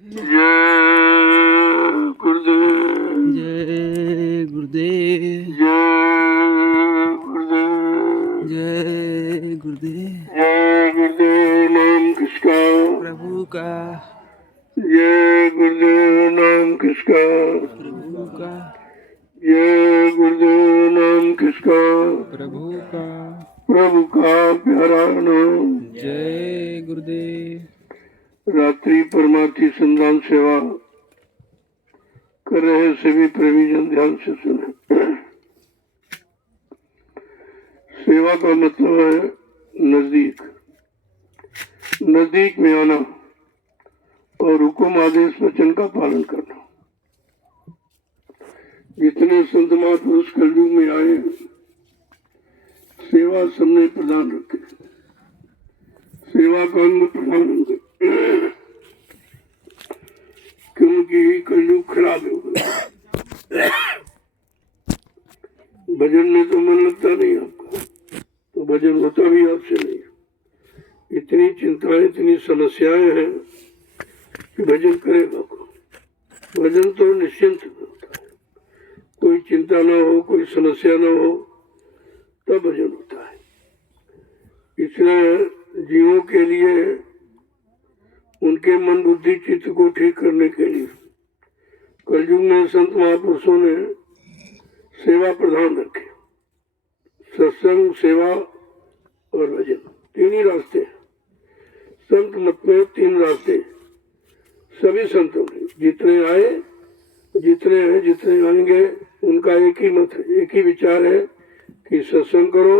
जय गुरुदेव। जय गुरुदेव। जय गुरुदेव। जय गुरुदेव। जय गुरुदेव नाम किसका? प्रभु का। जय गुरुदेव नाम किसका? प्रभु का। जय गुरुदेव नाम किसका? प्रभु का। प्रभु का प्यारा नाम। जय गुरुदेव। रात्रि परमार्थी संधान सेवा कर रहे सभी प्रेमीजन ध्यान से सुने। सेवा का मतलब है नजदीक, नजदीक में आना और हुक्म आदेश वचन का पालन करना। जितने संत महापुरुष कलयुग में आए, सेवा सबने प्रदान रखे। सेवा का अंग प्रधान अंग, क्योंकि कलयुग खराब हो गया। भजन में तो मन लगता नहीं आपका, तो भजन होता भी आपसे नहीं। इतनी चिंताएं, इतनी समस्याएं हैं कि भजन करेगा कौन? भजन तो निश्चिंत होता है, कोई चिंता ना हो, कोई समस्या ना हो, तब भजन होता है। इसलिए जीवों के लिए, उनके मन बुद्धि चित्त को ठीक करने के लिए कलयुग में संत महापुरुषों ने सेवा प्रधान रखे। सत्संग, सेवा और भजन, तीन ही रास्ते। संत मत में तीन रास्ते सभी संतों ने, जितने आए, जितने हैं, जितने आएंगे, उनका एक ही मत है, एक ही विचार है कि सत्संग करो,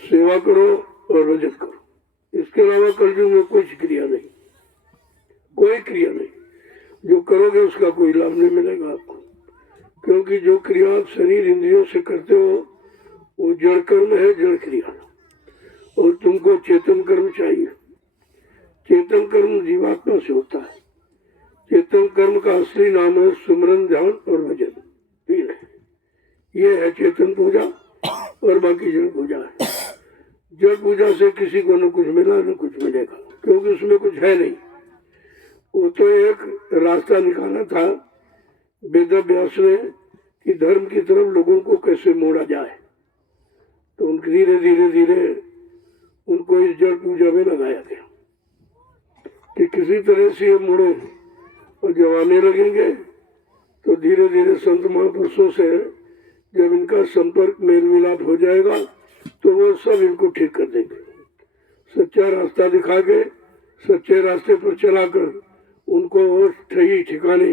सेवा करो और भजन करो। इसके अलावा कलयुग में कोई क्रिया नहीं, कोई क्रिया नहीं। जो करोगे उसका कोई लाभ नहीं मिलेगा आपको, क्योंकि जो क्रिया आप शरीर इंद्रियों से करते हो वो जड़ कर्म है, जड़ क्रिया। और तुमको चेतन कर्म चाहिए। चेतन कर्म जीवात्मा से होता है। चेतन कर्म का असली नाम है सुमरन, ध्यान और भजन। तीन है। ये है चेतन पूजा और बाकी जड़ पूजा है। जड़ पूजा से किसी को न कुछ मिला न कुछ मिलेगा, क्योंकि उसमें कुछ है नहीं। वो तो एक रास्ता निकाला था वेद व्यास ने कि धर्म की तरफ लोगों को कैसे मोड़ा जाए, तो उनके धीरे धीरे धीरे उनको इस जड़ पूजा में लगाया गया कि किसी तरह से ये मुड़े। और जब आने लगेंगे तो धीरे धीरे संत महापुरुषों से जब इनका संपर्क मेल मिलाप हो जाएगा तो वो सब इनको ठीक कर देंगे। सच्चा रास्ता दिखा के सच्चे रास्ते पर चलाकर उनको सही ठिकाने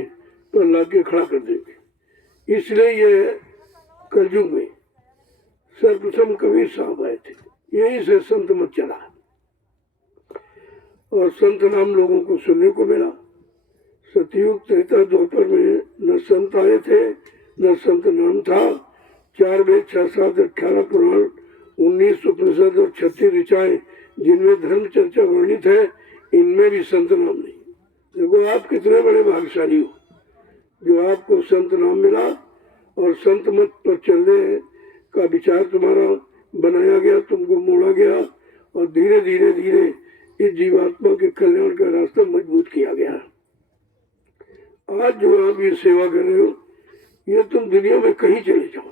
पर लाके खड़ा कर देंगे। इसलिए ये कलयुग में सर्वप्रथम कबीर साहब आए थे, यहीं से संत मत चला और संत नाम लोगों को सुनने को मिला। सतयुग, त्रेता, द्वापर में न संत आए थे न संत नाम था। 4 वेद, 6 शास्त्र, 18 पुराण, 19 उपनिषद और 36 ऋचाएं जिनमें धर्म चर्चा वर्णित है, इनमें भी संत नाम नहीं। देखो आप कितने बड़े भाग्यशाली हो जो आपको संत नाम मिला और संत मत पर चलने का विचार तुम्हारा बनाया गया, तुमको मोड़ा गया और धीरे धीरे धीरे इस जीवात्मा के कल्याण का रास्ता मजबूत किया गया। आज जो आप ये सेवा कर रहे हो, ये तुम दुनिया में कहीं चले जाओ,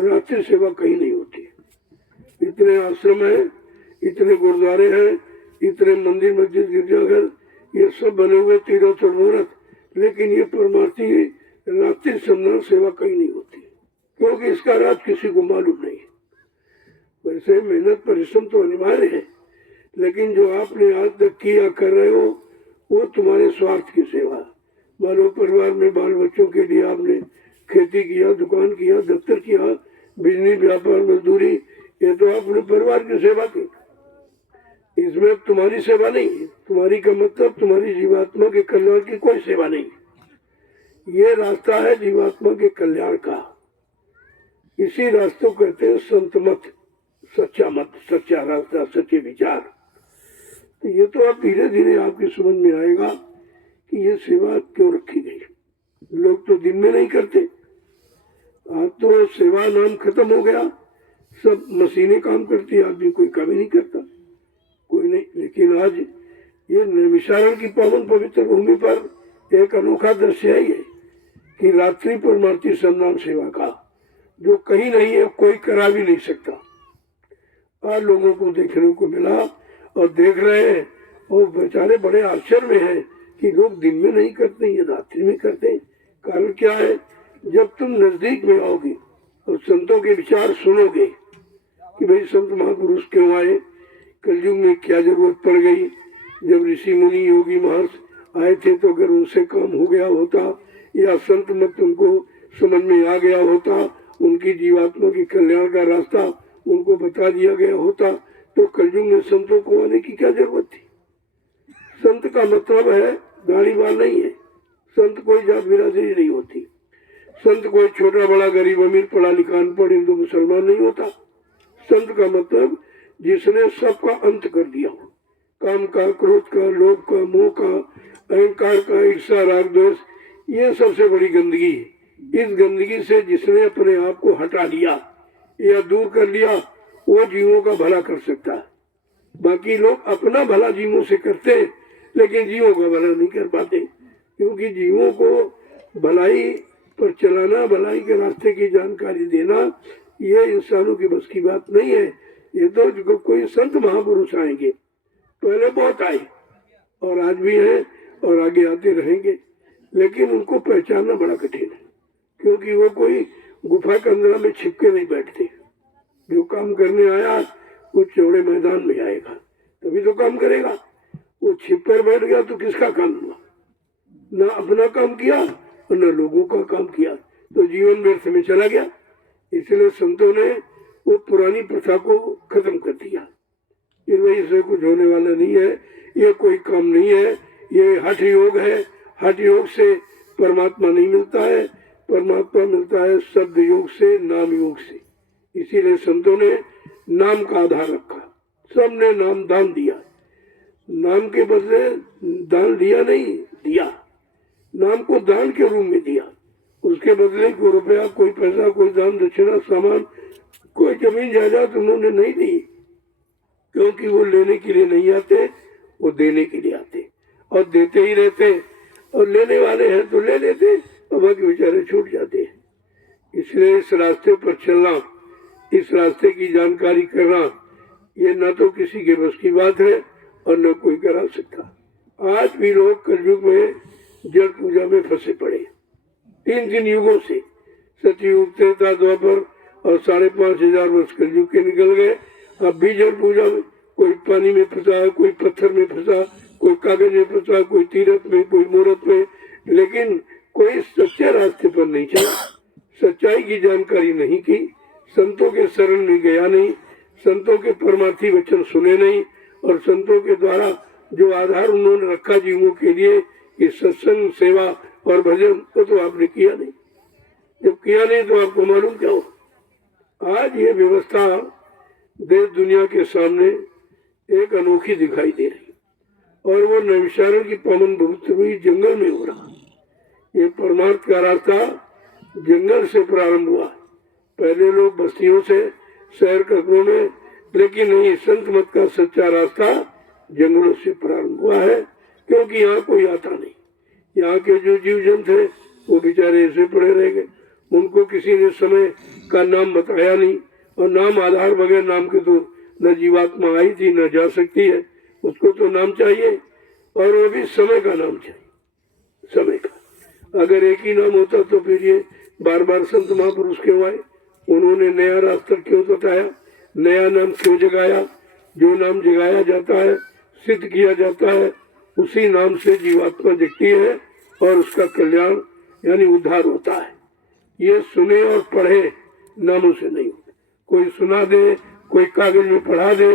रात्रि सेवा कहीं नहीं होती। इतने आश्रम है, इतने गुरुद्वारे हैं, इतने मंदिर, मस्जिद, गिरजाघर, ये सब बने हुए तीर्थ और मुहूर्त, लेकिन ये परमार्थी रात्रि संधान सेवा कहीं नहीं होती, क्योंकि इसका राज किसी को मालूम नहीं है। वैसे मेहनत परिश्रम तो अनिवार्य है, लेकिन जो आपने आज तक किया कर रहे हो वो तुम्हारे स्वार्थ की सेवा है। मानो परिवार में बाल बच्चों के लिए आपने खेती किया, दुकान किया, दफ्तर किया, बिजली, व्यापार, मजदूरी, ये तो आपने परिवार की सेवा की। इसमें तुम्हारी सेवा नहीं है। तुम्हारी का मतलब तुम्हारी जीवात्मा के कल्याण की कोई सेवा नहीं। ये रास्ता है जीवात्मा के कल्याण का। इसी रास्ते को कहते हैं संत मत, सच्चा मत, सच्चा रास्ता, सच्चे विचार। तो ये तो आप धीरे धीरे आपकी समझ में आएगा कि ये सेवा क्यों रखी गई। लोग तो दिन में नहीं करते, आज तो सेवा नाम खत्म हो गया, सब मशीनें काम करती है, आदमी कोई काम ही नहीं करता, कोई नहीं। लेकिन आज ये नैमिषारण्य की पावन पवित्र भूमि पर एक अनोखा दृश्य है ये कि रात्रि परमार्थी संनाम सेवा का जो कहीं नहीं है, कोई करा भी नहीं सकता। आज लोगों को देखने को मिला और देख रहे हैं, और बेचारे बड़े आश्चर्य में हैं कि लोग दिन में नहीं करते, ये रात्रि में करते हैं। कारण क्या है? जब तुम नजदीक में आओगे और संतों के विचार सुनोगे कि भाई संत महापुरुष क्यों आए, कलयुग में क्या जरूरत पड़ गई, जब ऋषि मुनि योगी महर्ष आए थे तो अगर उनसे काम हो गया होता या संत मत उनको समझ में आ गया होता, उनकी जीवात्मा की कल्याण का रास्ता उनको बता दिया गया होता, तो कलयुग में संतों को आने की क्या जरूरत थी। संत का मतलब है गाड़ी वाल नहीं है। संत कोई जात बिरादरी नहीं होती। संत कोई छोटा बड़ा गरीब अमीर पढ़ा लिखा अनपढ़ हिंदू मुसलमान नहीं होता। संत का मतलब जिसने सबका अंत कर दिया हो, काम का, क्रोध का, लोभ का, मोह का, अहंकार का, ईर्षा, राग, द्वेष, ये सबसे बड़ी गंदगी है। इस गंदगी से जिसने अपने आप को हटा लिया या दूर कर लिया, वो जीवों का भला कर सकता है। बाकी लोग अपना भला जीवों से करते हैं, लेकिन जीवों का भला नहीं कर पाते, क्योंकि जीवों को भलाई पर चलाना, भलाई के रास्ते की जानकारी देना, ये इंसानों की बस की बात नहीं है। ये तो कोई संत महापुरुष आएंगे, पहले बहुत आए और आज भी हैं और आगे आते रहेंगे, लेकिन उनको पहचानना बड़ा कठिन है, क्योंकि वो कोई गुफा के अंदर में छिपके नहीं बैठते। जो काम करने आया वो चौड़े मैदान में आएगा तभी तो काम करेगा। वो छिप कर बैठ गया तो किसका काम हुआ? ना अपना काम किया और न लोगों का काम किया, तो जीवन व्यर्थ में चला गया। इसलिए संतों ने वो पुरानी प्रथा को खत्म कर दिया। ये वही से कुछ होने वाला नहीं है, ये कोई काम नहीं है, ये हठ योग है। हठ योग से परमात्मा नहीं मिलता है, परमात्मा मिलता है शब्द योग से, नाम योग से। इसीलिए संतों ने नाम का आधार रखा। सबने नाम दान दिया। नाम के बदले दान दिया नहीं, दिया। नाम को दान के रूप में दिया। उसके बदले कोई रुपया, कोई पैसा, कोई दान दक्षिणा, सामान, कोई जमीन जायदाद उन्होंने नहीं दी, क्योंकि वो लेने के लिए नहीं आते, वो देने के लिए आते और देते ही रहते। और लेने वाले हैं तो ले लेते और बाकी बेचारे छूट जाते हैं। इसलिए इस रास्ते पर चलना, इस रास्ते की जानकारी करना, ये न तो किसी के बस की बात है और न कोई करा सकता। आज भी लोग कलयुग में जड़ पूजा में फंसे पड़े। 3 युगों से, सतयुग, त्रेता, द्वापर और 5,500 वर्ष कलयुग के निकल गए। अब भी जड़ पूजा में कोई पानी में फंसा, कोई पत्थर में फंसा, कोई कागज में फंसा, कोई तीरथ में, कोई मूर्त में, लेकिन कोई सच्चे रास्ते पर नहीं चला। सच्चाई की जानकारी नहीं की, संतों के शरण में गया नहीं, संतों के परमार्थी वचन सुने नहीं, और संतों के द्वारा जो आधार उन्होंने रखा जीवों के लिए कि सत्संग, सेवा और भजन, तो आपने किया नहीं। जब किया नहीं तो आपको मालूम क्या हो। आज ये व्यवस्था देश दुनिया के सामने एक अनोखी दिखाई दे रही, और वो नैमिषारण्य की पावन पवित्र हुई जंगल में हो रहा। ये परमार्थ का रास्ता जंगल से प्रारंभ हुआ। पहले लोग बस्तियों से, शहर कस्बों में, लेकिन नहीं, संत मत का सच्चा रास्ता जंगलों से प्रारंभ हुआ है, क्योंकि यहाँ कोई आता नहीं। यहाँ के जो जीव जंतु है वो बेचारे ऐसे पड़े रह गए। उनको किसी ने समय का नाम बताया नहीं, और नाम आधार बगैर नाम के तो न जीवात्मा आई थी न जा सकती है। उसको तो नाम चाहिए, और वो भी समय का नाम चाहिए, समय का। अगर एक ही नाम होता तो फिर ये बार बार संत महापुरुष क्यों आए? उन्होंने नया रास्ता क्यों बताया, नया नाम क्यों जगाया? जो नाम जगाया जाता है, सिद्ध किया जाता है, उसी नाम से जीवात्मा जगती है और उसका कल्याण यानी उद्धार होता है। ये सुने और पढ़े नामों से नहीं होता। कोई सुना दे, कोई कागज में पढ़ा दे,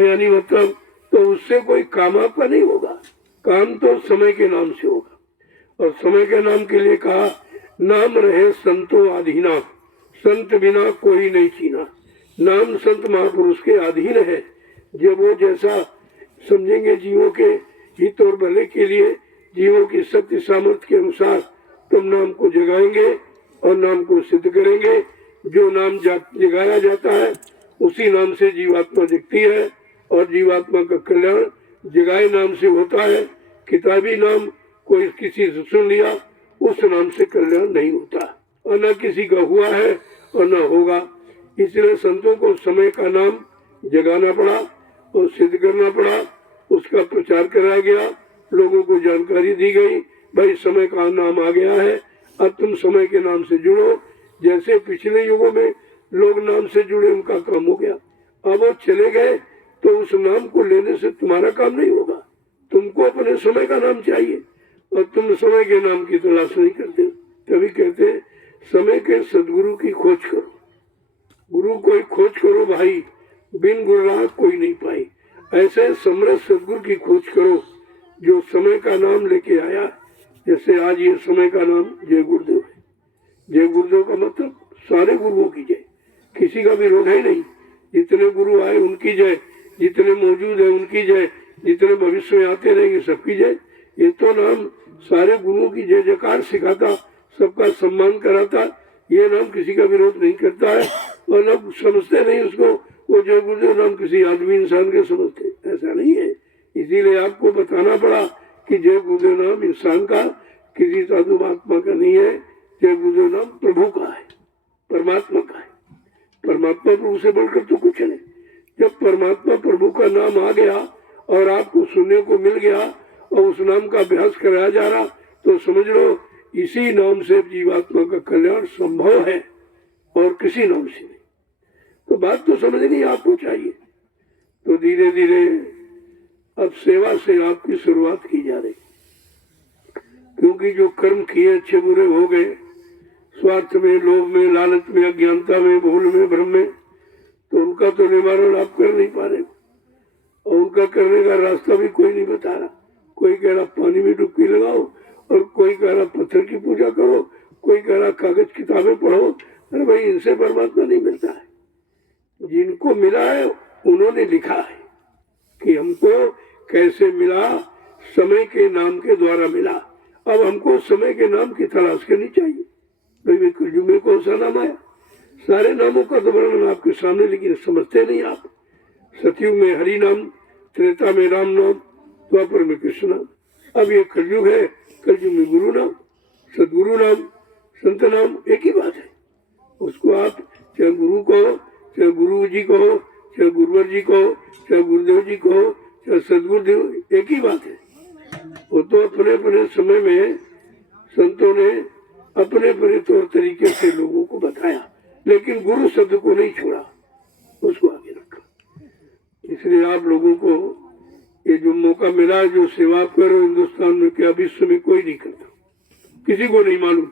यानी मतलब, तो उससे कोई काम आपका नहीं होगा। काम तो समय के नाम से होगा, और समय के नाम के लिए कहा, नाम रहे संतो अधीना, संत बिना कोई नहीं चीना। नाम संत महापुरुष के अधीन है। जब वो जैसा समझेंगे जीवों के हित और भले के लिए, जीवों की शक्ति सामर्थ्य के अनुसार तुम नाम को जगाएंगे और नाम को सिद्ध करेंगे। जो नाम जगाया जाता है उसी नाम से जीवात्मा जगती है, और जीवात्मा का कल्याण जगाए नाम से होता है, किताबी नाम कोई किसी से सुन लिया उस नाम से कल्याण नहीं होता, और न किसी का हुआ है और न होगा। इसलिए संतों को समय का नाम जगाना पड़ा और सिद्ध करना पड़ा, उसका प्रचार कराया गया, लोगों को जानकारी दी गई, भाई समय का नाम आ गया है, अब तुम समय के नाम से जुड़ो। जैसे पिछले युगों में लोग नाम से जुड़े, उनका काम हो गया, अब वो चले गए, तो उस नाम को लेने से तुम्हारा काम नहीं होगा, तुमको अपने समय का नाम चाहिए, और तुम समय के नाम की तलाश नहीं करते। तभी कहते हैं समय के सदगुरु की खोज करो, गुरु कोई खोज करो भाई, बिन गुरु राह कोई नहीं पाई। ऐसे समरस सदगुरु की खोज करो जो समय का नाम लेके आया। जैसे आज ये समय का नाम जय गुरुदेव है। जय गुरुदेव का मतलब सारे गुरुओं की जय, किसी का विरोध है नहीं। जितने गुरु आए उनकी जय, जितने मौजूद है उनकी जय, जितने भविष्य में आते रहेंगे सबकी जय। ये तो नाम सारे गुरुओं की जय जयकार सिखाता, सबका सम्मान कराता। ये नाम किसी का विरोध नहीं करता है, और लोग समझते नहीं उसको, वो जय गुरुदेव नाम किसी आदमी इंसान के समझते, ऐसा नहीं है। इसीलिए आपको बताना पड़ा कि जय गुरुदेव नाम इंसान का, किसी साधु महात्मा का नहीं है। जय गुरुदेव नाम प्रभु का है, परमात्मा का है। परमात्मा प्रभु से बढ़कर तो कुछ नहीं। जब परमात्मा प्रभु का नाम आ गया और आपको सुनने को मिल गया और उस नाम का अभ्यास कराया जा रहा, तो समझ लो इसी नाम से जीवात्मा का कल्याण संभव है और किसी नाम से नहीं। तो बात तो समझनी आपको चाहिए। तो धीरे धीरे अब सेवा से आपकी शुरुआत की जा रही, क्योंकि जो कर्म किए अच्छे बुरे हो गए, स्वार्थ में, लोभ में, लालच में, अज्ञानता में, भूल में, भ्रम में, तो उनका तो निवारण आप कर नहीं पा रहे, और उनका करने का रास्ता भी कोई नहीं बता रहा। कोई कह रहा पानी में डुबकी लगाओ, और कोई कह रहा पत्थर की पूजा करो, कोई कह रहा कागज किताबें पढ़ो। अरे भाई, इनसे परमात्मा नहीं मिलता है। जिनको मिला है उन्होंने लिखा है कि हमको कैसे मिला, समय के नाम के द्वारा मिला। अब हमको समय के नाम की तलाश करनी चाहिए। भाई कलयुग में कौन सा नाम आया? सारे नामों का तो वर्णन आपके सामने, लेकिन समझते नहीं आप। सतयुग में हरि नाम, त्रेता में राम नाम, द्वापर में कृष्ण नाम। अब ये कलयुग है, कलयुग में गुरु नाम, सदगुरु नाम, संत नाम एक ही बात है। उसको आप चाहे गुरु कहो, चाहे गुरु जी कहो, चाहे गुरुवर जी कहो, चाहे गुरुदेव जी कहो, चाहे सदगुरुदेव, एक ही बात है। वो तो अपने अपने समय में संतों ने अपने अपने तौर तरीके से लोगों को बताया, लेकिन गुरु शब्द को नहीं छोड़ा, उसको आगे रखा। इसलिए आप लोगों को ये जो मौका मिला, जो सेवा करो हिंदुस्तान में, क्या विश्व में कोई नहीं करता। किसी को नहीं मालूम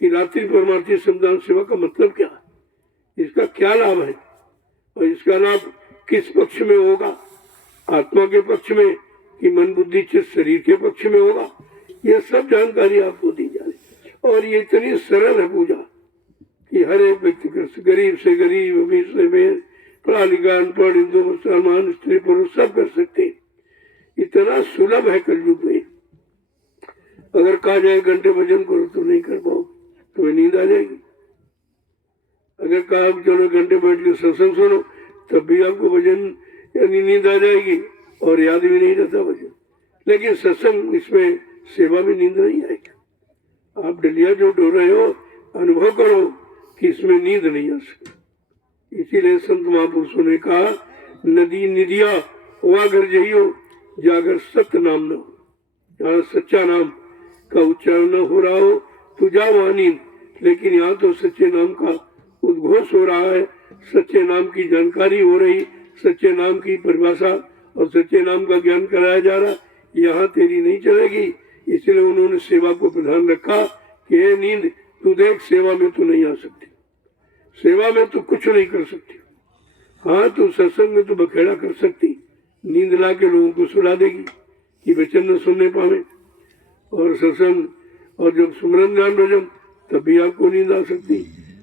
कि रात्रि परमार्थी श्रमदान सेवा का मतलब क्या है, इसका क्या लाभ है, और इसका लाभ किस पक्ष में होगा, आत्मा के पक्ष में कि मन बुद्धि चित्त शरीर के पक्ष में होगा। ये सब जानकारी आपको दी जा रही, और ये इतनी सरल है पूजा कि हर एक व्यक्ति कर सकते, गरीब से गरीब, अमीर से अमीर, पढ़ा लिखा अनपढ़, हिंदू मुसलमान, स्त्री पुरुष सब कर सकते हैं। इतना सुलभ है कलयुग में। अगर कहा जाए घंटे भजन करो तो नहीं कर पाओ, तुम्हें नींद आ जाएगी। अगर कहा चलो घंटे बैठ के सत्संग सुनो, तब भी आपको भजन यानी नींद आ जाएगी और याद भी नहीं रहता भजन। लेकिन सत्संग, इसमें सेवा में नींद नहीं आएगी। आप डलिया जो डो रहे हो, अनुभव करो कि इसमें नींद नहीं आ सकती। इसीलिए संत महापुरुषों ने कहा, नदी निदिया वागर जइयो जागर सत्य नाम न हो। यहाँ सच्चा नाम का उच्चारण न हो रहा हो तो जाओ वहाँ नींद, लेकिन यहाँ तो सच्चे नाम का उद्घोष हो रहा है, सच्चे नाम की जानकारी हो रही, सच्चे नाम की परिभाषा और सच्चे नाम का ज्ञान कराया जा रहा। यहाँ तेरी नहीं चलेगी। इसलिए उन्होंने सेवा को प्रधान रखा कि ये नींद तू देख, सेवा में तू नहीं आ सकती, सेवा में तू कुछ नहीं कर सकती। हाँ, तू सत्संग में तो बखेड़ा कर सकती, नींद ला के लोगों को सुला देगी कि वचन न सुनने पावे, और सत्संग और जब सुमरन ध्यान भजन तब भी आपको नींद आ सकती,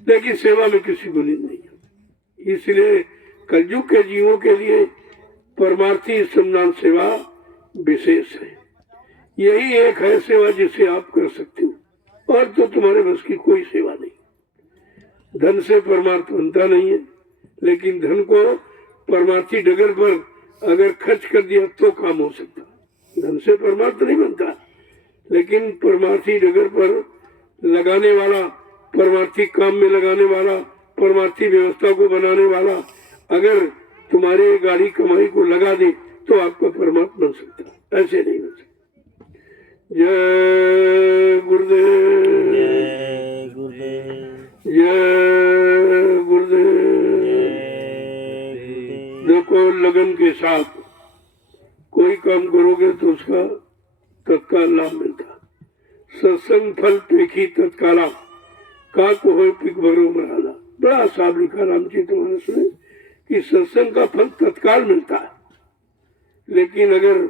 लेकिन सेवा में किसी को नींद नहीं आती। इसलिए कलयुग के जीवों के लिए परमार्थी श्रमदान सेवा विशेष है। यही एक है सेवा जिसे आप कर सकते हो, और तो तुम्हारे बस की कोई सेवा नहीं। धन से परमार्थ बनता नहीं है, लेकिन धन को परमार्थी डगर पर अगर खर्च कर दिया तो काम हो सकता। धन से परमार्थ नहीं बनता, लेकिन परमार्थी डगर पर लगाने वाला, परमार्थी काम में लगाने वाला, परमार्थी व्यवस्था को बनाने वाला अगर तुम्हारे गाड़ी कमाई को लगा दे तो आपका परमार्थ बन सकता, ऐसे नहीं बन सकता। जय गुरुदेव, जय गुरुदेव, जय गुरुदेव। देखो, लगन के साथ कोई काम करोगे तो उसका तत्काल लाभ मिलता। सत्संग फल पेखी तत्काला, का को पिक भरो मराला। बड़ा साफ लिखा रामचरित मानस में कि सत्संग का फल तत्काल मिलता है, लेकिन अगर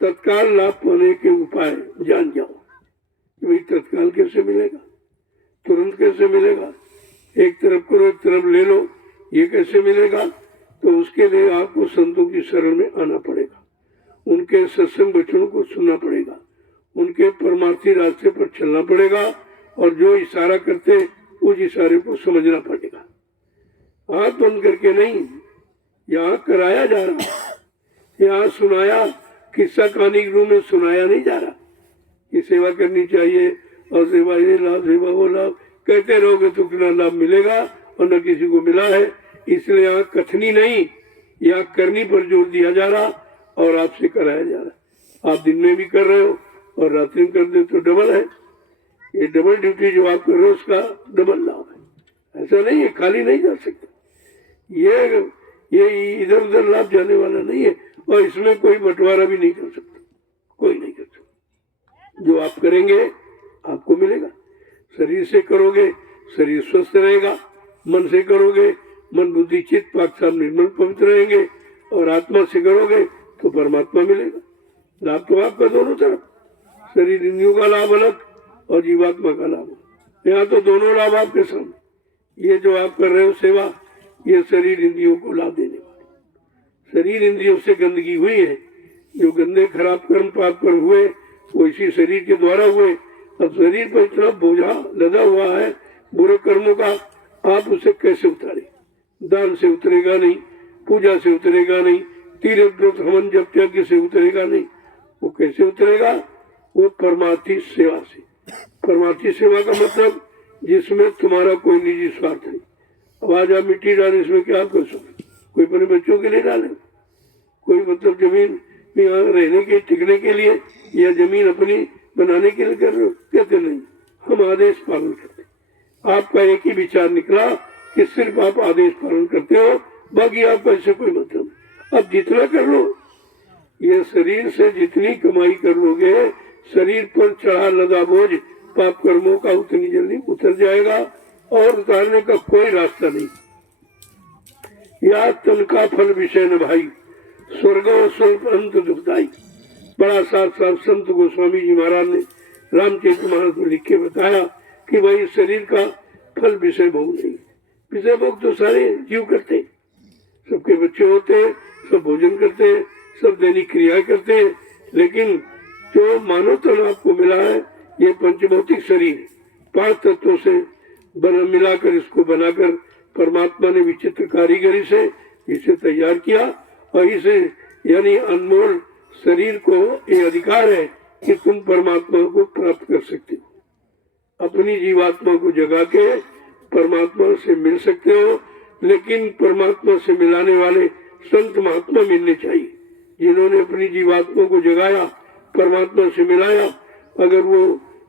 तत्काल लाभ पाने के उपाय जान जाओ कि भाई तत्काल कैसे मिलेगा, तुरंत कैसे मिलेगा, एक तरफ करो एक तरफ ले लो, ये कैसे मिलेगा, तो उसके लिए आपको संतों की शरण में आना पड़ेगा, उनके सत्संग वचनों को सुनना पड़ेगा, उनके परमार्थी रास्ते पर चलना पड़ेगा, और जो इशारा करते उस इशारे को समझना पड़ेगा। आंख बंद करके नहीं, यहाँ कराया जा रहा, यहाँ सुनाया, किस्सा कहानी के रूप में सुनाया नहीं जा रहा कि सेवा करनी चाहिए और सेवा ये लाभ, सेवा वो लाभ, कहते रहोगे तो कितना लाभ मिलेगा और न किसी को मिला है। इसलिए यहाँ कथनी नहीं, यहाँ करनी पर जोर दिया जा रहा और आपसे कराया जा रहा। आप दिन में भी कर रहे हो और रात्रि में कर दे तो डबल है। ये डबल ड्यूटी जो आप कर रहे हो उसका डबल लाभ है। ऐसा नहीं है, खाली नहीं जा सकता। ये इधर उधर लाभ जाने वाला नहीं है, और इसमें कोई बंटवारा भी नहीं कर सकता, कोई नहीं कर सकता। जो आप करेंगे आपको मिलेगा। शरीर से करोगे शरीर स्वस्थ रहेगा, मन से करोगे मन बुद्धि चित्त पाक साफ निर्मल पवित्र रहेंगे, और आत्मा से करोगे तो परमात्मा मिलेगा। लाभ तो आपका दोनों तरफ, शरीर इंद्रियों का लाभ अलग और जीवात्मा का लाभ, यहाँ तो दोनों लाभ आपके सामने। ये जो आप कर रहे हो सेवा, ये शरीर इंद्रियों को लाभ देने वाली। शरीर इंद्रियों से गंदगी हुई है, जो गंदे खराब कर्म पाप कर्म हुए वो इसी शरीर के द्वारा हुए। अब शरीर पर इतना बोझा लदा हुआ है बुरे कर्मों का, आप उसे कैसे उतारे? दान से उतरेगा नहीं, पूजा से उतरेगा नहीं, तीर्थ व्रत हवन जप त्याग से उतरेगा नहीं। वो कैसे उतरेगा? वो परमार्थी सेवा से। परमार्थी सेवा का मतलब जिसमें तुम्हारा कोई निजी स्वार्थ नहीं। अब आज आप मिट्टी डाले, इसमें क्या कर सकते? कोई अपने बच्चों के लिए डाले, कोई मतलब जमीन में यहाँ रहने के टिकने के लिए या जमीन अपनी बनाने के लिए कर रहे हो? कहते नहीं, हम आदेश पालन करते। आपका एक ही विचार निकला कि सिर्फ आप आदेश पालन करते हो, बाकी आपका इससे कोई मतलब नहीं। अब जितना कर लो, ये शरीर से जितनी कमाई कर लोगे, शरीर पर चढ़ा लदा बोझ पाप कर्मों का उतनी जल्दी उतर जाएगा, और उतारने का कोई रास्ता नहीं। या तन का फल विषय न भाई, स्वर्गो स्वल्प अंत दुखदाई। बड़ा साफ साफ संत गोस्वामी जी महाराज ने रामचरित मानस में लिख के बताया कि भाई शरीर का फल विषय भोग नहीं। विषय भोग तो सारे जीव करते, सबके बच्चे होते हैं, सब भोजन करते हैं, सब दैनिक क्रिया करते हैं, लेकिन जो मानव तन आपको मिला है ये पंचभौतिक शरीर 5 तत्वों से मिलाकर इसको बनाकर परमात्मा ने विचित्र कारीगरी से इसे तैयार किया, और इसे यानी अनमोल शरीर को ये अधिकार है कि तुम परमात्मा को प्राप्त कर सकते हो। अपनी जीवात्मा को जगा के परमात्मा से मिल सकते हो, लेकिन परमात्मा से मिलाने वाले संत महात्मा मिलने चाहिए, जिन्होंने अपनी जीवात्मा को जगाया, परमात्मा से मिलाया। अगर वो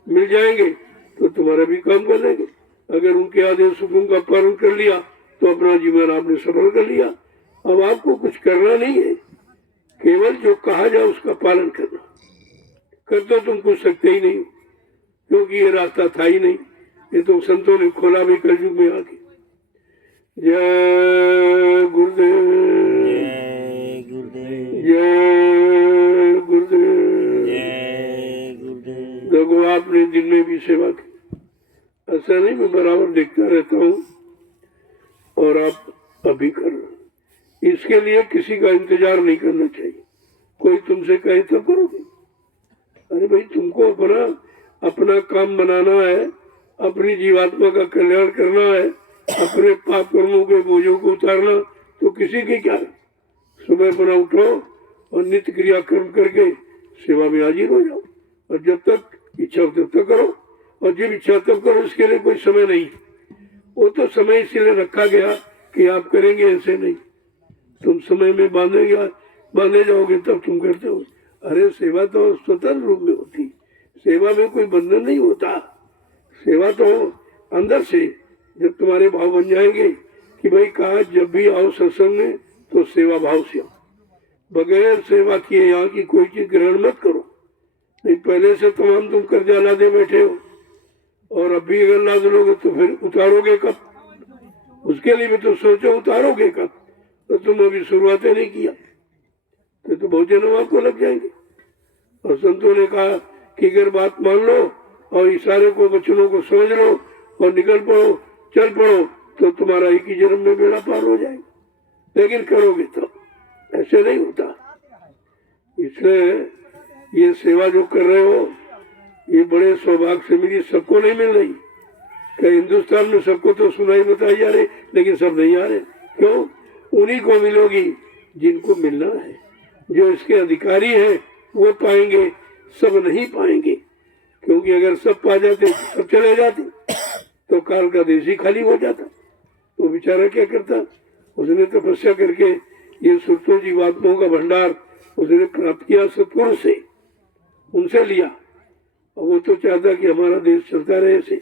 मिल जाएंगे तो तुम्हारा भी काम कर लेंगे। अगर उनके आदेश हुक्म का पालन कर लिया तो अपना जीवन आपने सफल कर लिया। अब आपको कुछ करना नहीं है, केवल जो कहा जाए उसका पालन करना। कर तो तुम कुछ सकते ही नहीं, क्योंकि ये रास्ता था ही नहीं, ये तो संतों ने खोला भी कलयुग में आके। जय गुरुदेव, जय गुरुदेव, जय गुरुदेव, जय गुरुदेव। देखो आपने दिन में भी सेवा की, ऐसा नहीं मैं बराबर देखता रहता हूँ और आप अभी कर रहे हो। इसके लिए किसी का इंतजार नहीं करना चाहिए। कोई तुमसे कहे तो करोगे? अरे भाई तुमको अपना काम बनाना है, अपनी जीवात्मा का कल्याण करना है, अपने पाप कर्मों के बोझों को उतारना, तो किसी की क्या सुबह अपना उठो और नित्य क्रिया कर्म करके सेवा में हाजिर हो जाओ, और जब तक इच्छा हो तब तक करो, और जब इच्छा तब करो। इसके लिए कोई समय नहीं, वो तो समय इसीलिए रखा गया कि आप करेंगे, ऐसे नहीं। तुम समय में बांधे जाओगे तब तुम करते हो। अरे सेवा तो स्वतंत्र रूप में होती, सेवा में कोई बंधन नहीं होता। सेवा तो अंदर से जब तुम्हारे भाव बन जाएंगे कि भाई कहा जब भी आओ सत्संग में तो सेवा भाव से आओ, बगैर सेवा किए यहाँ की कोई चीज ग्रहण मत करो। नहीं पहले से तमाम तुम कर्जा लादे बैठे हो, और अभी अगर लाद लोगे तो फिर उतारोगे कब? उसके लिए भी तो सोचो उतारोगे कब, तो तुम अभी शुरुआतें नहीं किया तो बहुत जन्म आपको लग जाएंगे। और संतों ने कहा कि अगर बात मान लो और इशारे को वचनों को समझ लो और निकल पड़ो, चल पड़ो, तो तुम्हारा एक ही जन्म में बेड़ा पार हो जाएगा। लेकिन करोगे तो ऐसे नहीं होता। इसलिए ये सेवा जो कर रहे हो ये बड़े सौभाग्य से मिली, सबको नहीं मिल रही। क्या हिंदुस्तान में सबको तो सुनाई बताई जा रही, लेकिन सब नहीं आ रहे। क्यों? उन्हीं को मिलोगी जिनको मिलना है, जो इसके अधिकारी हैं वो पाएंगे, सब नहीं पाएंगे। क्योंकि अगर सब पा जाते सब चले जाते तो काल का देश ही खाली हो जाता। तो बेचारा क्या करता? उसने तपस्या करके ये सुरतों जीवात्माओं का भंडार उसने प्राप्त किया सतपुरुष से, उनसे लिया। और वो तो चाहता कि हमारा देश चलता रहे ऐसे।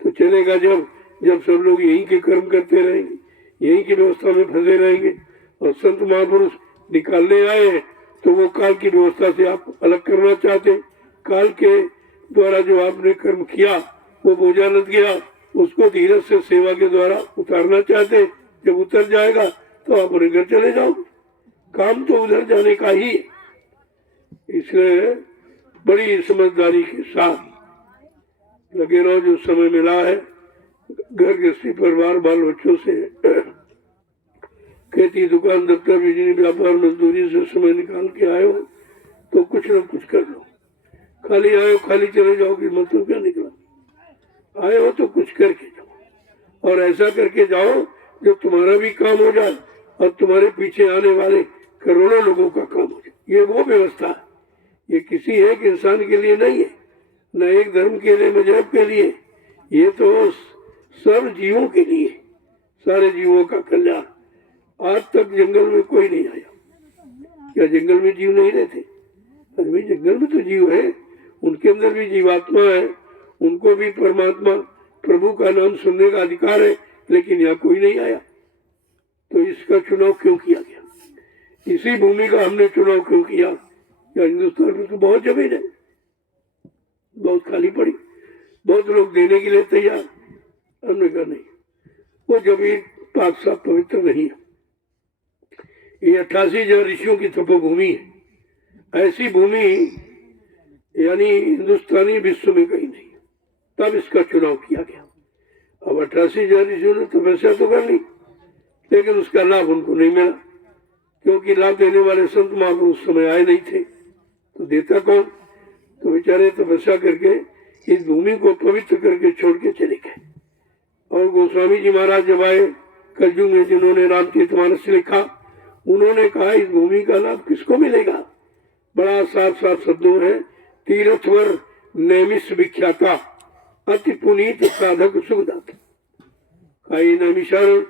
तो चलेगा जब सब लोग यहीं के कर्म करते रहेंगे, यहीं की व्यवस्था में फंसे रहेंगे, और संत महापुरुष निकालने आए हैं तो वो काल की व्यवस्था से आप अलग करना चाहते। काल के द्वारा जो आपने कर्म किया वो बोझा लद गया, उसको धीरज से सेवा के द्वारा उतारना चाहते। जब उतर जाएगा तो आप अपने घर चले जाओ, काम तो उधर जाने का ही है। इसलिए बड़ी समझदारी के साथ लगे रहो। जो समय मिला है घर गृहस्थी परिवार बाल बच्चों से खेती दुकान दफ्तर बिजली व्यापार मजदूरी से समय निकाल के आए हो तो कुछ न कुछ कर लो। खाली आए हो खाली चले जाओगे, मतलब क्या निकला? आए हो तो कुछ करके जाओ, और ऐसा करके जाओ जो तुम्हारा भी काम हो जाए और तुम्हारे पीछे आने वाले करोड़ों लोगों का काम हो जाए। ये वो व्यवस्था है, ये किसी एक इंसान के लिए नहीं है, न एक धर्म के लिए मजहब के लिए, ये तो सब जीवों के लिए, सारे जीवों का कल्याण। आज तक जंगल में कोई नहीं आया। क्या जंगल में जीव नहीं रहते? अरे भाई जंगल में तो जीव है, उनके अंदर भी जीवात्मा है, उनको भी परमात्मा प्रभु का नाम सुनने का अधिकार है, लेकिन यहाँ कोई नहीं आया। तो इसका चुनाव क्यों किया गया? इसी भूमि का हमने चुनाव क्यों किया? या हिंदुस्तान में तो बहुत जमीन है, बहुत खाली पड़ी, बहुत लोग देने के लिए तैयार। हमने कहा नहीं, वो जमीन पाक साफ पवित्र नहीं है। ये 88,000 ऋषियों की तपोभूमि है। ऐसी भूमि यानी हिंदुस्तानी विश्व में कहीं नहीं। तब इसका चुनाव किया गया। अब 88,000 ऋषियों ने तपस्या तो कर ली, लेकिन उसका लाभ उनको नहीं मिला, क्योंकि लाभ देने वाले संत महापुरुष समय आए नहीं थे। तो देता कौन? तो बेचारे तपस्या करके इस भूमि को पवित्र करके छोड़ के चले गए। और गोस्वामी जी महाराज जब आए कलयुग में, जिन्होंने रामचरितमानस लिखा, उन्होंने कहा इस भूमि का लाभ किसको मिलेगा? बड़ा साफ साफ शब्दों है, तीर्थवर नैमिष विख्याता अति पुनीत साधक सुखदाता। नैमिषारण्य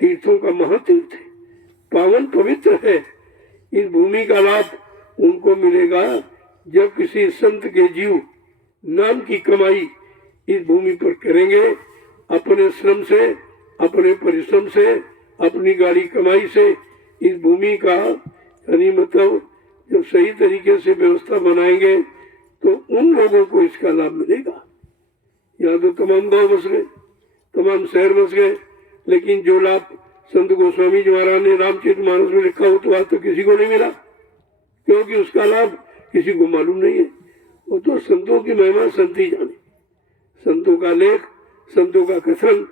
तीर्थों का महातीर्थ है, पावन पवित्र है। इस भूमि का लाभ उनको मिलेगा जब किसी संत के जीव नाम की कमाई इस भूमि पर करेंगे, अपने श्रम से, अपने परिश्रम से, अपनी गाड़ी कमाई से इस भूमि का यानी मतलब जब सही तरीके से व्यवस्था बनाएंगे तो उन लोगों को इसका लाभ मिलेगा। यहाँ तो तमाम गांव बस गए, तमाम शहर बस गए, लेकिन जो लाभ संत गोस्वामी जी महाराज ने रामचरितमानस में लिखा हो तो आज तक किसी को नहीं मिला, क्योंकि उसका लाभ किसी को मालूम नहीं है। वो तो संतों की महिमा संत ही जाने, संतों का लेख, संतों का कथन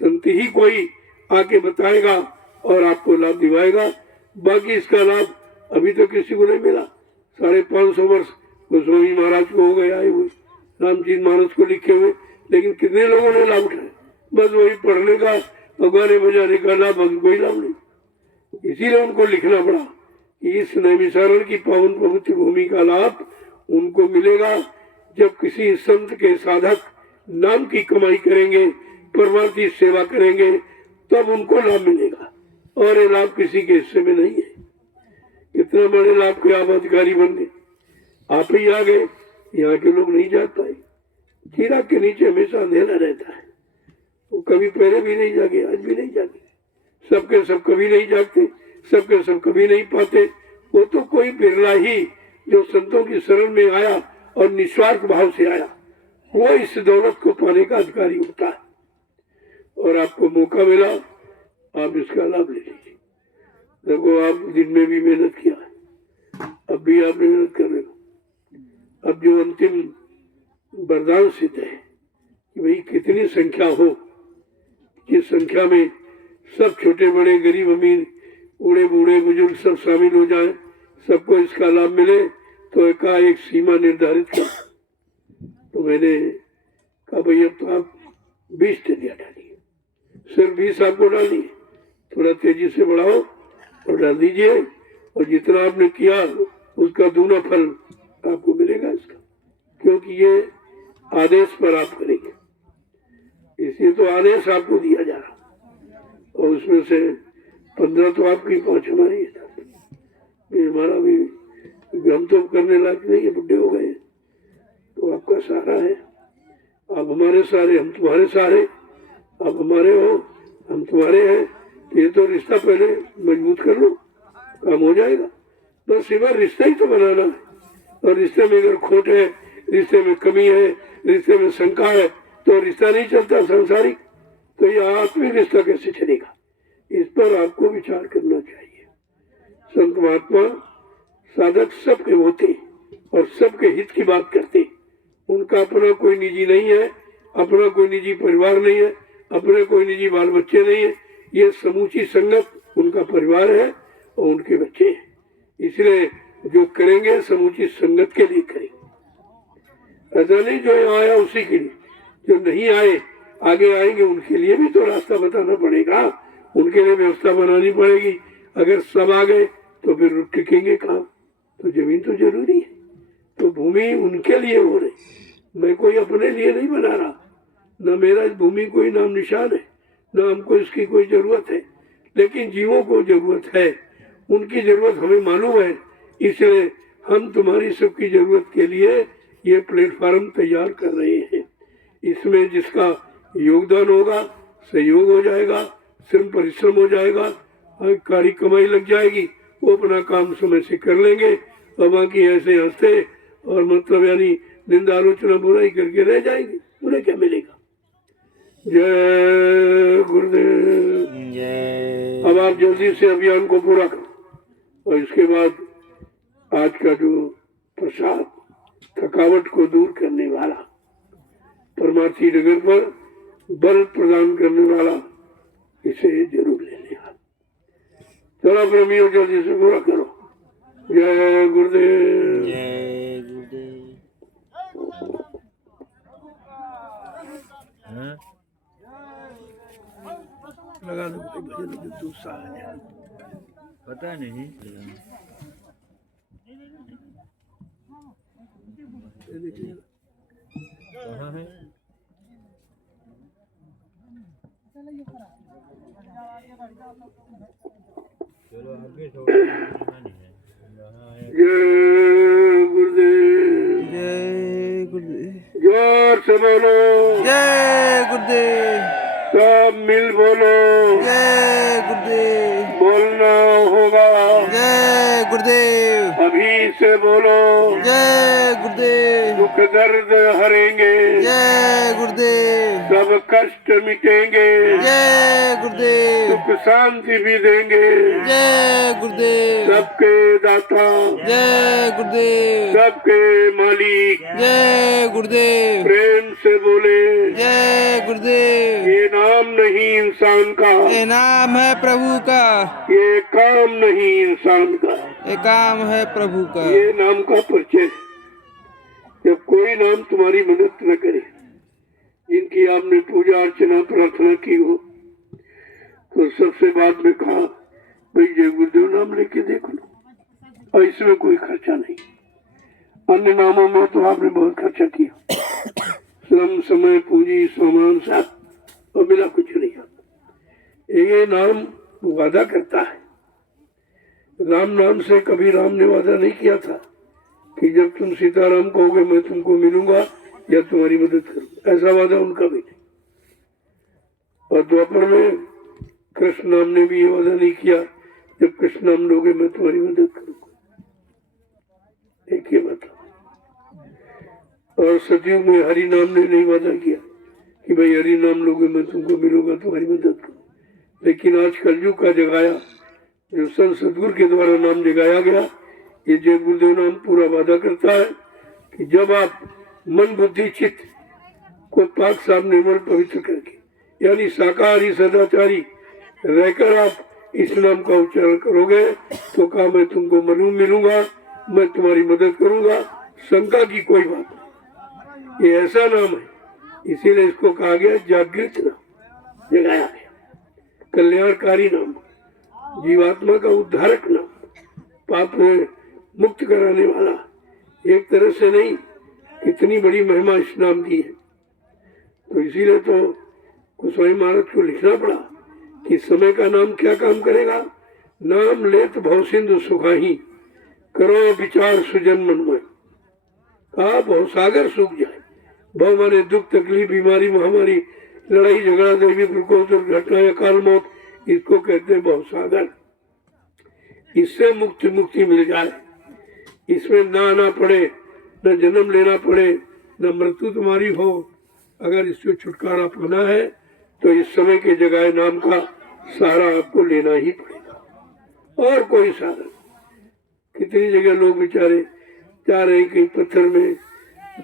संत ही कोई आके बताएगा और आपको लाभ दिवाएगा। बाकी इसका लाभ अभी तक किसी को नहीं मिला। 550 वर्ष गोस्वामी महाराज को हो गए आए हुए, रामचरितमानस को लिखे हुए, लेकिन कितने लोगों ने लाभ उठाया? बस वही पढ़ने का और गाने बजाने का लाभ, कोई लाभ नहीं। इसीलिए उनको लिखना पड़ा इस नैमिषारण की पावन पवित्र भूमि का लाभ उनको मिलेगा जब किसी संत के साधक नाम की कमाई करेंगे, परमार्थी सेवा करेंगे, तब उनको लाभ मिलेगा। और ये लाभ किसी के हिस्से में नहीं है। इतना बड़े लाभ के आप अधिकारी बन गए, आप ही आ गए, यहाँ के लोग नहीं जा पाए। चिराग के नीचे हमेशा अंधेरा रहता है, वो कभी पहले भी नहीं जागे, आज भी नहीं जागे। सबके सब कभी नहीं जागते, सबके सब कभी नहीं पाते। वो तो कोई बिरला ही जो संतों की शरण में आया और निस्वार्थ भाव से आया, वो इस दौलत को पाने का अधिकारी होता है। और आपको मौका मिला, आप इसका लाभ ले लीजिए। देखो, आप दिन में भी मेहनत किया है, अब भी आप मेहनत कर रहे हो। अब जो अंतिम वरदान सिद्ध है कि भाई कितनी संख्या हो, जिस संख्या में सब छोटे बड़े गरीब अमीर बूढ़े बूढ़े बुजुर्ग सब शामिल हो जाए, सबको इसका लाभ मिले, तो एक सीमा निर्धारित की। तो मैंने कहा भाई अब तो आप 20 टनिया डालिए, सिर्फ 20 आपको डालिए, थोड़ा तेजी से बढ़ाओ और डाल दीजिए, और जितना आपने किया उसका दूना फल आपको मिलेगा इसका, क्योंकि ये आदेश पर आप करेंगे, इसलिए तो आदेश आपको दिया जा रहा। और उसमें से 15 तो आपकी, 5 हमारी है। हमारा भी, हम तो करने लायक नहीं है, बुढ़े हो गए, तो आपका सहारा है। आप हमारे सहारे, हम तुम्हारे सहारे, आप हमारे हो, हम तुम्हारे हैं। ये तो रिश्ता पहले मजबूत कर लो, काम हो जाएगा। बस सिर्फ रिश्ता ही तो बनाना है, और रिश्ते में अगर खोट है, रिश्ते में कमी है, रिश्ते में शंका है, तो रिश्ता नहीं चलता सांसारिक, तो ये आत्मिक रिश्ता कैसे चलेगा? इस पर आपको विचार करना चाहिए। संत महात्मा साधक सबके होते और सबके हित की बात करते, उनका अपना कोई निजी नहीं है, अपना कोई निजी परिवार नहीं है, अपने कोई निजी बाल बच्चे नहीं है। ये समूची संगत उनका परिवार है और उनके बच्चे हैं। इसलिए जो करेंगे समूची संगत के लिए करेंगे, ऐसा नहीं जो आया उसी के लिए। जो नहीं आए, आगे आएंगे, उनके लिए भी तो रास्ता बताना पड़ेगा, उनके लिए व्यवस्था बनानी पड़ेगी। अगर सब आ गए तो फिर टिकेंगे कहाँ? तो जमीन तो जरूरी है, तो भूमि उनके लिए हो रही, मैं कोई अपने लिए नहीं बना रहा, न मेरा इस भूमि कोई नाम निशान है, न हमको इसकी कोई जरूरत है, लेकिन जीवों को जरूरत है, उनकी जरूरत हमें मालूम है। इसलिए हम तुम्हारी सबकी जरूरत के लिए ये प्लेटफार्म तैयार कर रहे हैं। इसमें जिसका योगदान होगा, सहयोग हो जाएगा, श्रम परिश्रम हो जाएगा, कारी कमाई लग जाएगी, वो अपना काम समय से कर लेंगे, और बाकी ऐसे हंसते और मतलब यानी निंदा आलोचना बुराई करके रह जाएंगे, उन्हें क्या मिलेगा? जय गुरुदेव। जय। अब आप जल्दी से अभियान को पूरा करो, और इसके बाद आज का जो प्रसाद थकावट को दूर करने वाला, परमार्थी डगर पर बल प्रदान करने वाला, इसे जरूर ले लेना। चलो प्रेमियों, जल्दी से पूरा करो। जय गुरुदेव। जय गुरुदेव। हाँ? लगा दो भाई भजन, जो दूसरा है। पता नहीं। ये देखिए कहाँ है? चलो आगे थोड़ा नहीं है। यहाँ है। जय गुरुदेव। जय गुरुदेव। जोर से बोलो, जय गुरुदेव। सब मिल बोलो, जय गुरुदेव। बोलना होगा, जय गुरुदेव। अभी से बोलो, जय गुरुदेव। दुख दर्द हरेंगे, जय गुरुदेव। सब कष्ट मिटेंगे, जय गुरुदेव। सुख शांति भी देंगे, जय गुरुदेव। सबके दाता, जय गुरुदेव। सबके मालिक, जय गुरुदेव। प्रेम से बोले, जय गुरुदेव। ये नाम नहीं इंसान का, ये नाम है प्रभु का, ये काम नहीं इंसान का, ये काम है प्रभु का। ये नाम का परिचय है। जब कोई नाम तुम्हारी मदद न करे, जिनकी आपने पूजा अर्चना प्रार्थना की हो, तो सबसे बाद में कहा भाई जय गुरुदेव नाम लेके देख लो, और इसमें कोई खर्चा नहीं। अन्य नामों में तो आपने बहुत खर्चा किया, श्रम समय पूंजी सामान सब, और बिना कुछ नहीं आता। ये नाम वादा करता है। राम नाम से कभी राम ने वादा नहीं किया था कि जब तुम सीताराम कहोगे मैं तुमको मिलूंगा या तुम्हारी मदद करूंगा, ऐसा वादा उनका भी नहीं। और द्वापर में कृष्ण नाम ने भी ये वादा नहीं किया जब कृष्ण नाम लोगे मैं तुम्हारी मदद करूंगा। एक ये बात। और सतयुग में हरि नाम ने नहीं वादा किया कि भाई हरि नाम लोगे मैं तुमको मिलूंगा तुम्हारी मदद करूंगा। लेकिन आज कलयुग का जगाया जो संत सदगुरु के द्वारा नाम जगाया गया, ये जय गुरुदेव नाम पूरा वादा करता है कि जब आप मन बुद्धि चित्त को पाक साफ निर्मल पवित्र करके यानी शाकाहारी सदाचारी रहकर आप इस नाम का उच्चारण करोगे तो कहा मैं तुमको मिलूंगा, मैं तुम्हारी मदद करूंगा, शंका की कोई बात नहीं। ये ऐसा नाम है, इसीलिए इसको कहा गया जागृत नाम, जगाया गया, कल्याणकारी नाम, जीवात्मा का उद्धारक नाम, पाप में मुक्त कराने वाला। एक तरह से नहीं, कितनी बड़ी महिमा इस नाम की है। तो इसीलिए तो गोस्वामी महाराज को लिखना पड़ा कि समय का नाम क्या काम करेगा। नाम लेत भव सिंधु सुखाही, करो विचार सुजन मन में। कहा भव सागर सूख जाए। भव माने दुख तकलीफ बीमारी महामारी लड़ाई झगड़ा दैवी प्रकोप दुर्घटना अकाल मौत, इसको कहते हैं भव सागर। इससे मुक्ति मिल जाए, इसमें ना आना पड़े, न जन्म लेना पड़े, न मृत्यु तुम्हारी हो। अगर इससे छुटकारा पाना है तो इस समय के जगाए नाम का सहारा आपको लेना ही पड़ेगा, और कोई साधन। कितनी जगह लोग बेचारे जा रहे हैं, कहीं पत्थर में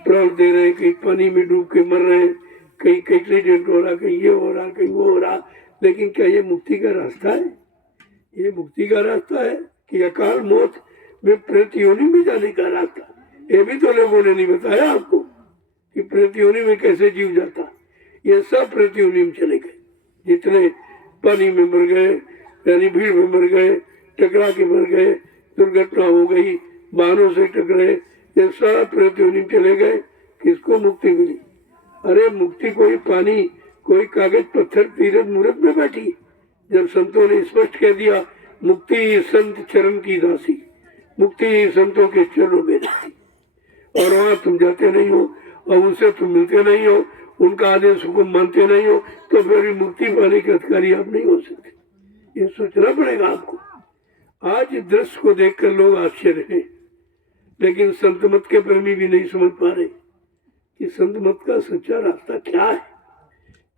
प्राण दे रहे हैं, कहीं पानी में डूब के मर रहे हैं, कहीं एक्सीडेंट हो रहा, कहीं ये हो रहा, कहीं वो हो रहा। लेकिन क्या ये मुक्ति का रास्ता है? ये मुक्ति का रास्ता है कि अकाल मौत में प्रेत योनि में जाने का रास्ता? ये भी तो लोगों ने नहीं बताया आपको कि प्रेत योनि में कैसे जीव जाता। ये सब प्रेत योनि में चले गए, जितने पानी में मर गए, यानी भीड़ में मर गए, टकरा के मर गए, दुर्घटना हो गई, वाहनों से टकराए, ये सब प्रेत योनि में चले गए। किसको मुक्ति मिली? अरे मुक्ति कोई पानी, कोई कागज पत्थर तीरथ मूर्त में बैठी। जब संतों ने स्पष्ट कह दिया मुक्ति संत चरण की दासी, मुक्ति संतों के चरणों में रहती, और वहां तुम जाते नहीं हो और उनसे तुम मिलते नहीं हो, उनका आदेश हुक्म मानते नहीं हो, तो फिर मुक्ति पाने के अधिकारी आप नहीं हो सकते। ये सोचना पड़ेगा आपको। आज दृश्य को देखकर लोग आश्चर्य हैं, लेकिन संत मत के प्रेमी भी नहीं समझ पा रहे कि संत मत का सच्चा रास्ता क्या है,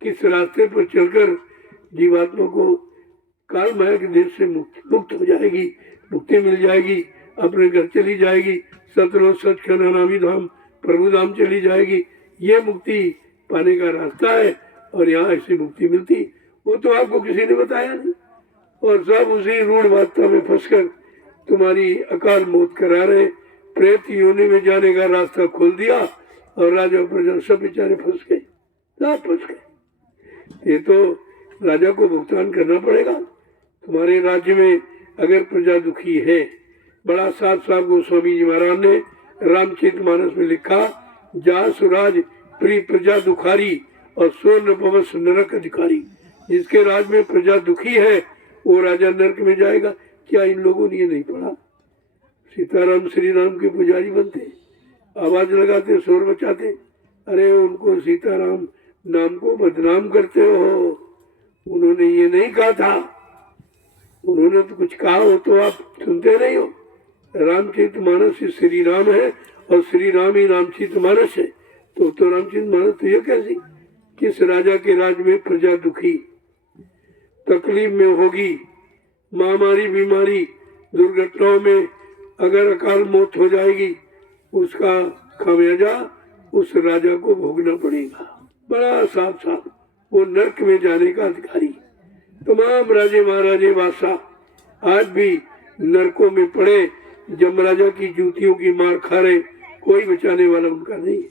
किस रास्ते पर चलकर जीवात्मा को काल माया के देश से मुक्त हो जाएगी, मुक्ति मिल जाएगी, अपने घर चली जाएगी, सतलोक सचखंड अनामी धाम प्रभु धाम चली जाएगी। ये मुक्ति पाने का रास्ता है, और यहाँ ऐसी मुक्ति मिलती वो तो आपको किसी ने बताया नहीं, और सब उसी रूढ़ बादशाह में फंसकर तुम्हारी अकाल मौत करा रहे। प्रेत योनि में जाने का रास्ता खोल दिया और राजा प्रजा सब बेचारे फंस गए, सब फंस गए। ये तो राजा को भुगतान करना पड़ेगा। तुम्हारे राज्य में अगर प्रजा दुखी है, बड़ा साफ गोस्वामी जी महाराज ने रामचरितमानस में लिखा, जा सुराज प्रिय प्रजा दुखारी और स्वर्ण पवस नरक अधिकारी। जिसके राज में प्रजा दुखी है वो राजा नरक में जाएगा। क्या इन लोगों ने ये नहीं पढ़ा? सीताराम श्री राम के पुजारी बनते, आवाज लगाते, शोर बचाते, अरे उनको सीताराम नाम को बदनाम करते हो। उन्होंने ये नहीं कहा था, उन्होंने तो कुछ कहा हो तो आप सुनते नहीं हो। रामचरितमानस श्री राम है और श्री राम ही रामचरितमानस है, तो रामचरितमानस तो ये कैसी? किस राजा के राज में प्रजा दुखी तकलीफ में होगी, महामारी बीमारी दुर्घटनाओं में अगर अकाल मौत हो जाएगी, उसका खामियाजा उस राजा को भोगना पड़ेगा। बड़ा साफ साफ वो नरक में जाने का अधिकारी। तमाम राजे महाराजे बादशाह आज भी नरकों में पड़े, जमराजा की जूतियों की मार खा रहे, कोई बचाने वाला उनका नहीं है।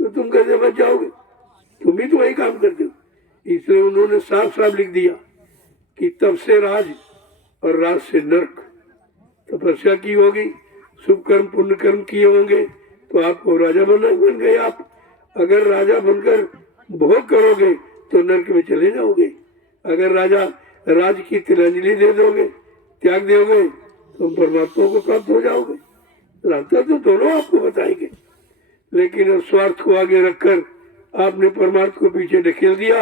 तो तुम कैसे बच जाओगे? तुम भी तो वही काम करते हो। इसलिए उन्होंने साफ साफ लिख दिया कि तब से राज और राज से नरक, तपस्या की होगी, शुभ कर्म पुण्य कर्म किए होंगे, तो आपको राजा बन गए आप। अगर राजा बनकर भोग करोगे तो नरक में चले जाओगे। अगर राज की तिलांजलि दे दोगे, त्याग दोगे, तो परमात्मा को प्राप्त हो जाओगे। रास्ता तो दोनों आपको बताएंगे, लेकिन अब स्वार्थ को आगे रखकर आपने परमात्मा को पीछे ढकेल दिया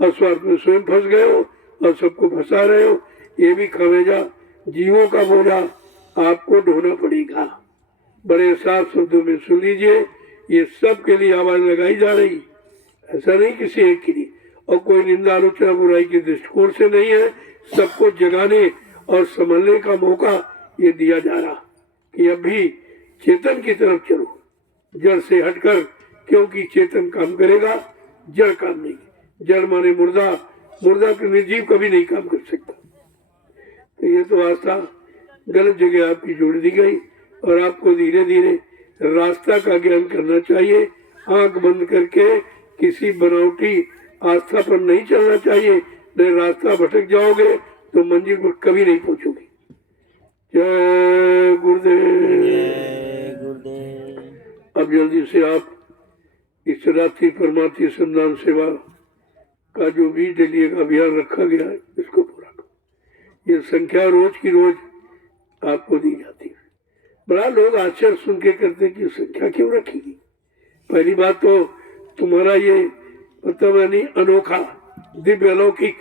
और स्वार्थ में स्वयं फंस गए हो और सबको फंसा रहे हो। ये भी खमेजा, जीवों का बोझा आपको ढोना पड़ेगा। बड़े साफ शब्दों में सुन लीजिए, ये सब के लिए आवाज लगाई जा रही, ऐसा नहीं किसी एक के लिए, और कोई निंदा आलोचना बुराई के दृष्टिकोण से नहीं है। सबको जगाने और संभलने का मौका ये दिया जा रहा कि अभी चेतन की तरफ चलो, जड़ से हटकर, क्योंकि चेतन काम करेगा, जड़ काम नहीं। जड़ माने मुर्दा, मुर्दा के निर्जीव कभी नहीं काम कर सकता। तो ये तो आस्था गलत जगह आपकी जोड़ दी गई और आपको धीरे धीरे रास्ता का ज्ञान करना चाहिए। आंख बंद करके किसी बनावटी आस्था पर नहीं चलना चाहिए, नहीं रास्ता भटक जाओगे तो मंजिल पर कभी नहीं पहुंचोगे। जय गुरुदेव। अब जल्दी से आप इस रात्रि परमार्थी संधान सेवा का जो 20 दिनों का अभियान रखा गया है, इसको पूरा करो। ये संख्या रोज की रोज आपको दी जाती है। बड़ा लोग आश्चर्य सुन के करते कि संख्या क्यों रखी। पहली बात तो तुम्हारा ये मतलब यानी अनोखा दिव्य अलौकिक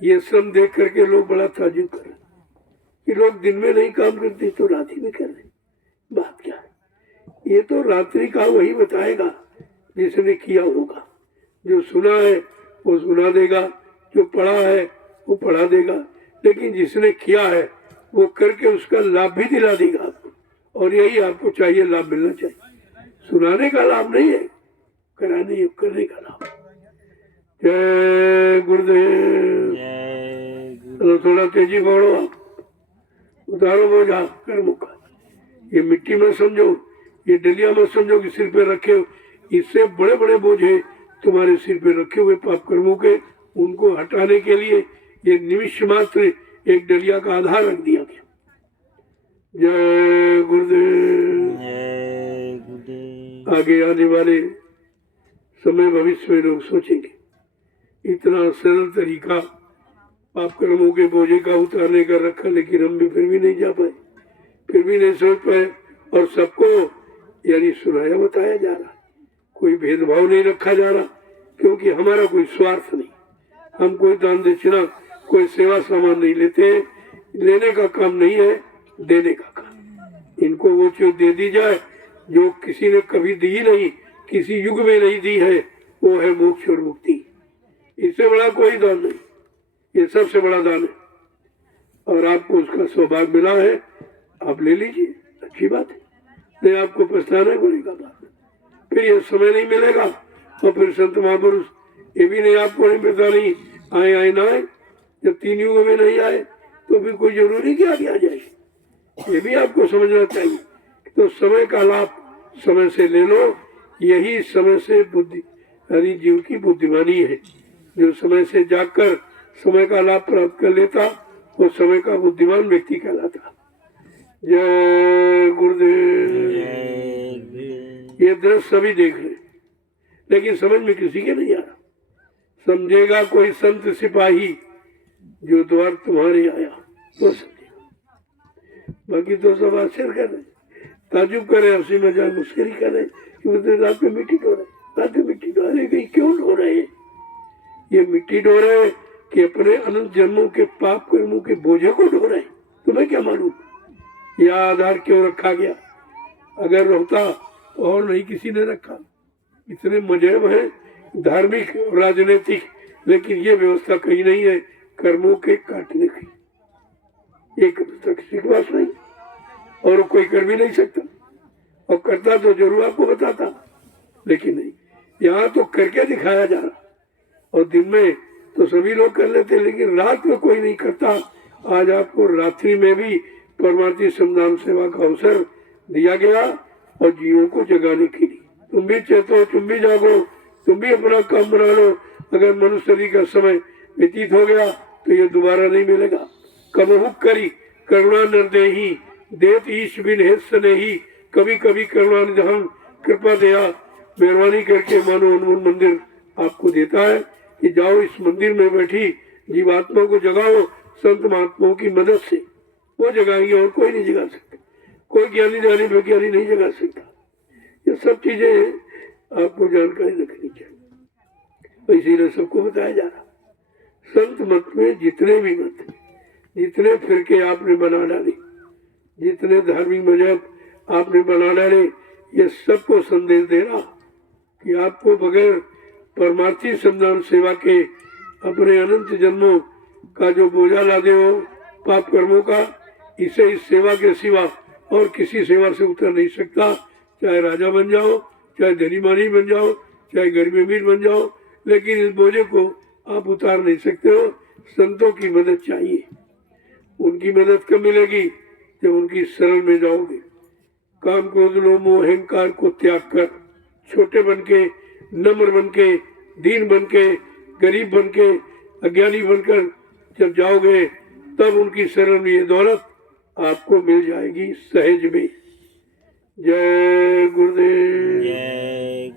ये श्रम देख करके लोग बड़ा ताजुब कर रहे कि लोग दिन में नहीं काम करते तो रात्रि में कर रहे। बात क्या है? ये तो रात्रि का वही बताएगा जिसने किया होगा। जो सुना है वो सुना देगा, जो पढ़ा है वो पढ़ा देगा, लेकिन जिसने किया है वो करके उसका लाभ भी दिला देगा आपको। और यही आपको चाहिए, लाभ मिलना चाहिए। सुनाने का लाभ नहीं है, कराने करने का लाभ। जय गुरुदेव। चलो थोड़ा तेजी बढ़ो, आप उतारो बोझा कर्मों का। ये मिट्टी में समझो, ये डलिया में समझो कि सिर पे रखे हो। इससे बड़े बड़े बोझे तुम्हारे सिर पे रखे हुए पाप कर्मों के, उनको हटाने के लिए ये निमिष मात्र एक डलिया का आधार रख दिया गया। जय गुरुदेव। आगे आने वाले समय भविष्य में लोग सोचेंगे इतना सरल तरीका पाप कर्मों के बोझे का उतारने का रखा, लेकिन हम भी फिर भी नहीं जा पाए, फिर भी नहीं सोच पाए। और सबको यानी सुनाया बताया जा रहा, कोई भेदभाव नहीं रखा जा रहा, क्योंकि हमारा कोई स्वार्थ नहीं। हम कोई दान दक्षिणा, कोई सेवा सामान नहीं लेते। लेने का काम नहीं है, देने का काम। इनको वो चीज दे दी जाए जो किसी ने कभी दी नहीं, किसी युग में नहीं दी है, वो है मोक्ष और मुक्ति। इससे बड़ा कोई दान नहीं, ये सबसे बड़ा दान है। और आपको उसका सौभाग्य मिला है, आप ले लीजिए, अच्छी बात है। नहीं आपको पछताना पड़ेगा बात, फिर ये समय नहीं मिलेगा। और फिर संत महापुरुष ये भी नहीं, आपको नहीं पता नहीं आए आए ना आए। जब 3 युग में नहीं आए तो फिर कोई जरूरी क्या आ जाए, ये भी आपको समझना चाहिए। तो समय का लाभ समय से ले लो, यही समय से बुद्धि यानी जीव की बुद्धिमानी है। जो समय से जाकर समय का लाभ प्राप्त कर लेता वो समय का बुद्धिमान व्यक्ति कहलाता। जय गुरुदेव। ये दृश्य सभी देख रहे, लेकिन समझ में किसी के नहीं आ रहा। समझेगा कोई संत सिपाही जो द्वार तुम्हारे आया तो समझेगा, बाकी तो सब आश्चर्य कर रहे, ताजुब करे, हंसी मजाक मुस्करी करे कि मतलब रात में मिट्टी ढो रहे, रात में मिट्टी ढो रहे। गई क्यों ढो रहे? ये मिट्टी ढो रहे कि अपने अनंत जन्मों के पाप कर्मों के बोझे को ढो रहे। तुम्हें क्या मालूम यह आधार क्यों रखा गया? अगर होता और नहीं किसी ने रखा। इतने मजहब है धार्मिक राजनीतिक, लेकिन ये व्यवस्था कहीं नहीं है कर्मों के काटने की। एक बात नहीं, और कोई कर भी नहीं सकता, और करता तो जरूर आपको बताता, लेकिन नहीं। यहाँ तो करके दिखाया जा रहा। और दिन में तो सभी लोग कर लेते, लेकिन रात में कोई नहीं करता। आज आपको रात्रि में भी परमार्थी संधान सेवा का अवसर दिया गया और जीवों को जगाने के लिए। तुम भी चेतो, तुम भी जागो, तुम भी अपना काम बना लो। अगर मनुष्य का समय व्यतीत हो गया तो ये दोबारा नहीं मिलेगा। कबहुक करी करुणा निर्देही देत ईश बिन हेत सने ही कभी कभी करुणा निधान कृपा दया मेहरबानी करके मानो अनमोल मंदिर आपको देता है कि जाओ इस मंदिर में बैठी जीवात्मा को जगाओ संत महात्माओं की मदद से। वो जगाएंगे और कोई नहीं जगा सकता, कोई ज्ञानी ज्ञानी विज्ञानी नहीं जगा सकता। ये सब चीजें आपको जानकारी रखनी चाहिए, इसीलिए सबको बताया जा रहा। संत मत में जितने भी मत, जितने फिरके आपने बना डाले, जितने धार्मिक मजहब आपने बना डाले, ये सबको संदेश दे रहा कि आपको बगैर परमार्थी संधान सेवा के अपने अनंत जन्मों का जो बोझा लादे हो पाप कर्मों का, इसे इस सेवा के सिवा और किसी सेवा से उतर नहीं सकता। चाहे राजा बन जाओ, चाहे धनी मानी बन जाओ, चाहे गरीब अमीर बन जाओ, लेकिन इस बोझे को आप उतार नहीं सकते हो। संतों की मदद चाहिए। उनकी मदद कब मिलेगी? जब उनकी शरण में जाओगे। काम क्रोध लोभ मोह अहंकार को त्याग कर छोटे बन के, नम्र बन के, दीन बन के, गरीब बन के, अज्ञानी बनकर जब जाओगे तब उनकी शरण में ये दौलत आपको मिल जाएगी सहज में। जय गुरुदेव। जय